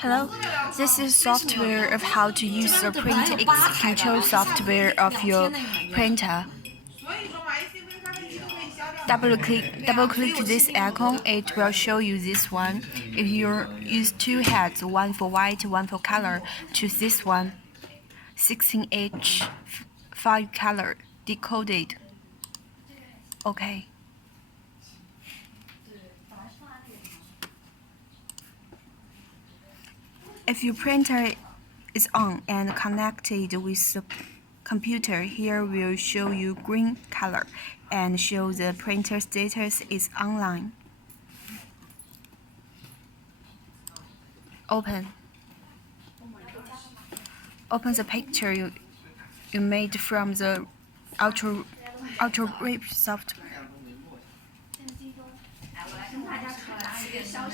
Hello, this is software of how to use the printexp control software of your printer. Double-click this icon, it will show you this one. If you use two heads, one for white, one for color, choose this one. 16H 5 color decoded. OK. If your printer is on and connected with the computer, here will show you green color and show the printer status is online. Open the picture you made from the Ultra software.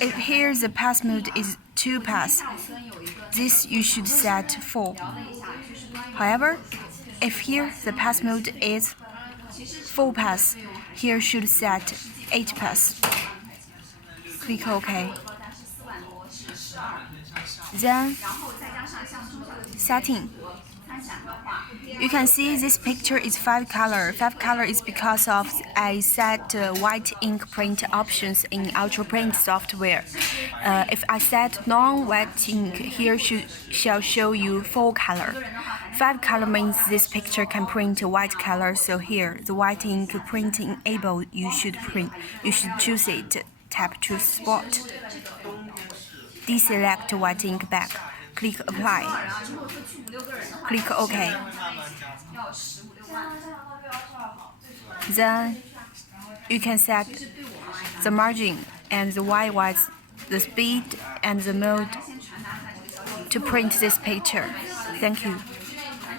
If here the pass mode is 2 pass, this you should set 4. However, if here the pass mode is 4 pass, here should set 8 pass. Click OK. Then setting. You can see this picture is 5 color. 5 color is because of I set white ink print options in Ultra Print software. If I set non-white ink, here shall show you 4 color. 5 color means this picture can print white color, so here the white ink print enabled. You should choose it. Tap Choose Spot. Deselect white ink back. Click Apply. Click OK. Then you can set the margin and the white, the speed and the mode to print this picture. Thank you.